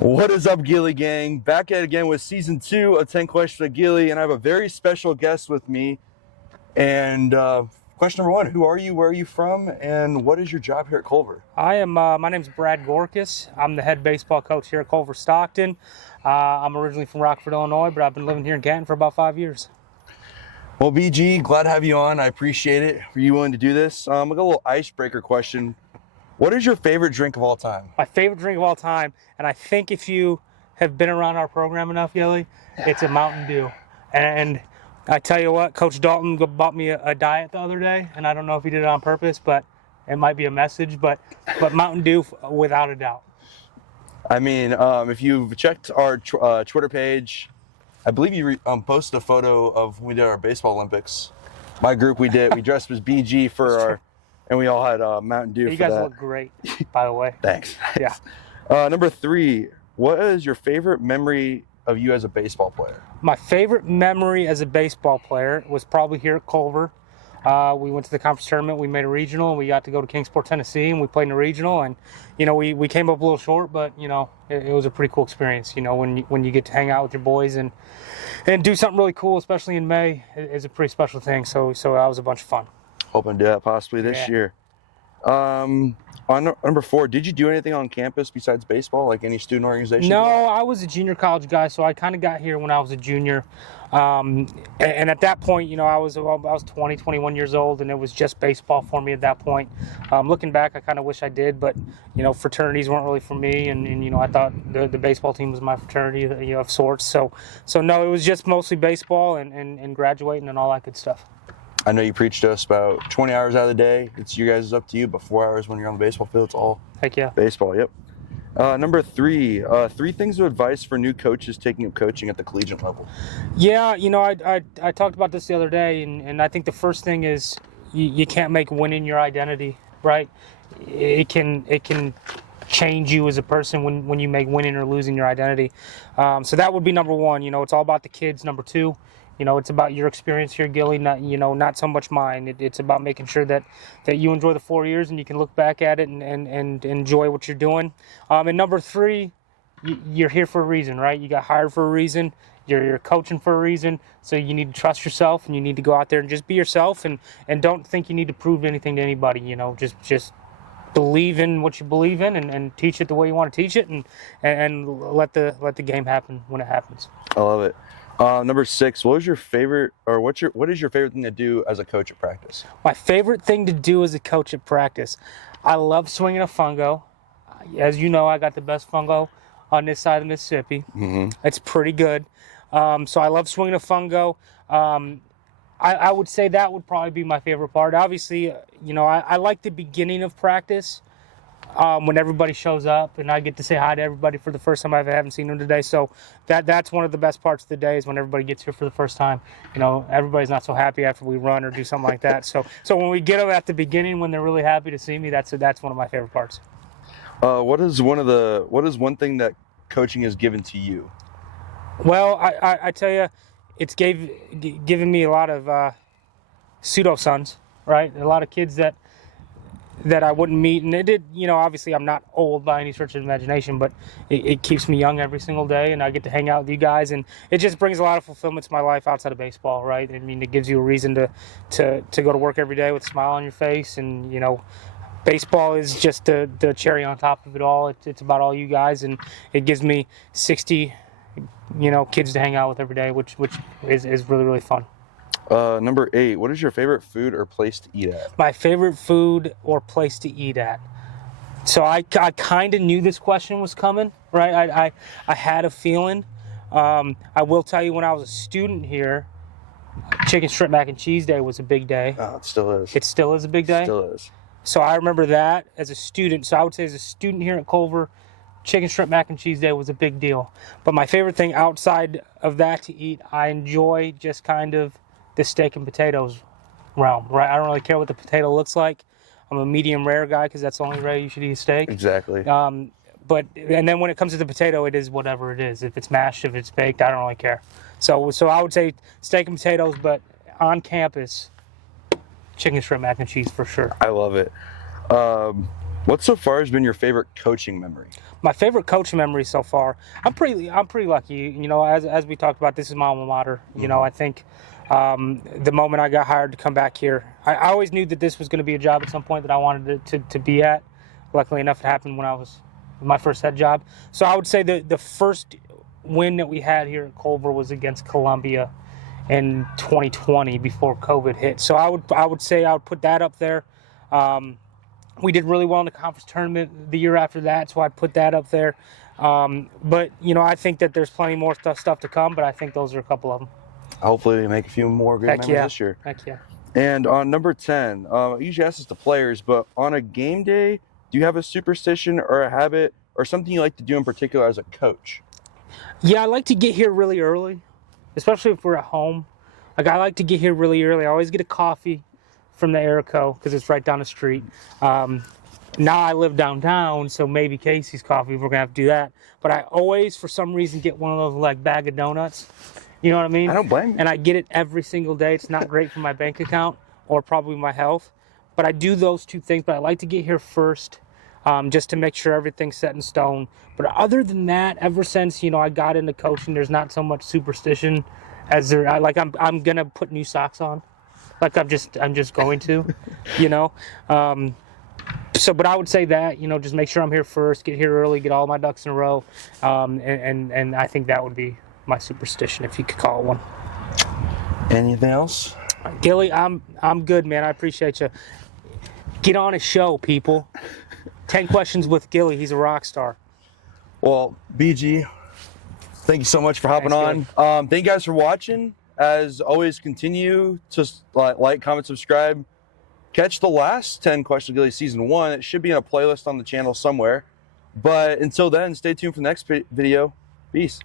What is up, Gilly gang? Back at it again with season 2 of 10 Questions with Gilly, and I have a very special guest with me. And question number 1, who are you, where are you from, and what is your job here at Culver? My name's Brad Gorkas. I'm the head baseball coach here at Culver Stockton. I'm originally from Rockford, Illinois, but I've been living here in Canton for about 5 years. Well, BG, glad to have you on. I appreciate it for you willing to do this. I got a little icebreaker question. What is your favorite drink of all time? My favorite drink of all time, and I think if you have been around our program enough, Gilly, it's a Mountain Dew. And I tell you what, Coach Dalton bought me a diet the other day, and I don't know if he did it on purpose, but it might be a message, but Mountain Dew without a doubt. I mean, if you've checked our Twitter page, I believe you posted a photo of when we did our baseball Olympics. My group, we dressed as BG for our, and we all had Mountain Dew. You guys look great, by the way. Thanks. Yeah. Number 3, what is your favorite memory of you as a baseball player? My favorite memory as a baseball player was probably here at Culver. We went to the conference tournament, we made a regional, and we got to go to Kingsport, Tennessee, and we played in a regional, and, we came up a little short, but, it was a pretty cool experience, when you get to hang out with your boys and do something really cool, especially in May, is a pretty special thing, so that was a bunch of fun. Hoping to do that possibly this year. On number 4, did you do anything on campus besides baseball, like any student organization? No, I was a junior college guy, so I kind of got here when I was a junior. And at that point, I was 20, 21 years old, and it was just baseball for me at that point. Looking back, I kind of wish I did, but, fraternities weren't really for me, and I thought the baseball team was my fraternity, of sorts. So no, it was just mostly baseball and graduating and all that good stuff. I know you preached to us about 20 hours out of the day. It's you guys, it's up to you, but 4 hours when you're on the baseball field, it's all Heck yeah. baseball. Yep. Number 3, 3 things of advice for new coaches taking up coaching at the collegiate level. Yeah, I talked about this the other day, and I think the first thing is you can't make winning your identity, right? It can change you as a person when you make winning or losing your identity. So that would be number 1. It's all about the kids. Number 2, it's about your experience here, Gilly, not so much mine. It's about making sure that you enjoy the 4 years and you can look back at it and enjoy what you're doing. And number 3, you're here for a reason, right? You got hired for a reason. You're coaching for a reason. So you need to trust yourself, and you need to go out there and just be yourself, and don't think you need to prove anything to anybody. Just believe in what you believe in and teach it the way you want to teach it, and let the game happen when it happens. I love it. Number 6, what is your favorite thing to do as a coach at practice? My favorite thing to do as a coach at practice, I love swinging a fungo. As you know, I got the best fungo on this side of Mississippi. Mm-hmm. It's pretty good. So I love swinging a fungo. I would say that would probably be my favorite part. Obviously, I like the beginning of practice. When everybody shows up and I get to say hi to everybody for the first time. I haven't seen them today, so that's one of the best parts of the day is when everybody gets here for the first time. Everybody's not so happy after we run or do something like that. So when we get them at the beginning, when they're really happy to see me, that's one of my favorite parts. What is one thing that coaching has given to you? Well, I tell you, it's given me a lot of pseudo sons, right? A lot of kids that I wouldn't meet, and it did, obviously I'm not old by any stretch of imagination, but it keeps me young every single day, and I get to hang out with you guys, and it just brings a lot of fulfillment to my life outside of baseball, right? I mean, it gives you a reason to go to work every day with a smile on your face, and, baseball is just the cherry on top of it all. It's about all you guys, and it gives me 60, kids to hang out with every day, which is really, really fun. Number 8, what is your favorite food or place to eat at? My favorite food or place to eat at. So I kind of knew this question was coming, right? I had a feeling. I will tell you, when I was a student here, chicken strip mac and cheese day was a big day. Oh, it still is. It still is a big day? It still is. So I remember that as a student. So I would say as a student here at Culver, chicken strip mac and cheese day was a big deal. But my favorite thing outside of that to eat, I enjoy just kind of the steak and potatoes realm, right? I don't really care what the potato looks like. I'm a medium rare guy because that's the only way you should eat a steak. Exactly. And then when it comes to the potato, it is whatever it is. If it's mashed, if it's baked, I don't really care. So I would say steak and potatoes, but on campus, chicken, shrimp, mac and cheese for sure. I love it. What so far has been your favorite coaching memory? My favorite coach memory so far. I'm pretty lucky. You know, as we talked about, this is my alma mater. You know, I think the moment I got hired to come back here, I always knew that this was going to be a job at some point that I wanted to be at. Luckily enough, it happened when I was my first head job. So I would say the first win that we had here at Culver was against Columbia in 2020 before COVID hit. So I would say I would put that up there. We did really well in the conference tournament the year after that, so I'd put that up there. But, you know, I think that there's plenty more stuff to come, but I think those are a couple of them. Hopefully we make a few more good memories this year. Heck yeah. And on number 10, I usually ask this to players, but on a game day, do you have a superstition or a habit or something you like to do in particular as a coach? Yeah, I like to get here really early, especially if we're at home. Like, I like to get here really early. I always get a coffee from the Airco because it's right down the street. Now I live downtown, so maybe Casey's Coffee, we're gonna have to do that. But I always, for some reason, get one of those like bag of donuts. You know what I mean? I don't blame you. And I get it every single day. It's not great for my bank account or probably my health, but I do those two things. But I like to get here first, just to make sure everything's set in stone. But other than that, ever since, you know, I got into coaching, there's not so much superstition as there. I'm gonna put new socks on. Like I'm just going to, you know. But I would say that, you know, just make sure I'm here first, get here early, get all my ducks in a row, and I think that would be my superstition, if you could call it one. Anything else? Gilly, I'm good, man. I appreciate you. Get on a show, people. 10 questions with Gilly. He's a rock star. Well, BG, thank you so much for hopping Thanks, on. Thank you guys for watching. As always, continue to like, comment, subscribe. Catch the last 10 Questions with Gilly Season 1. It should be in a playlist on the channel somewhere. But until then, stay tuned for the next video. Peace.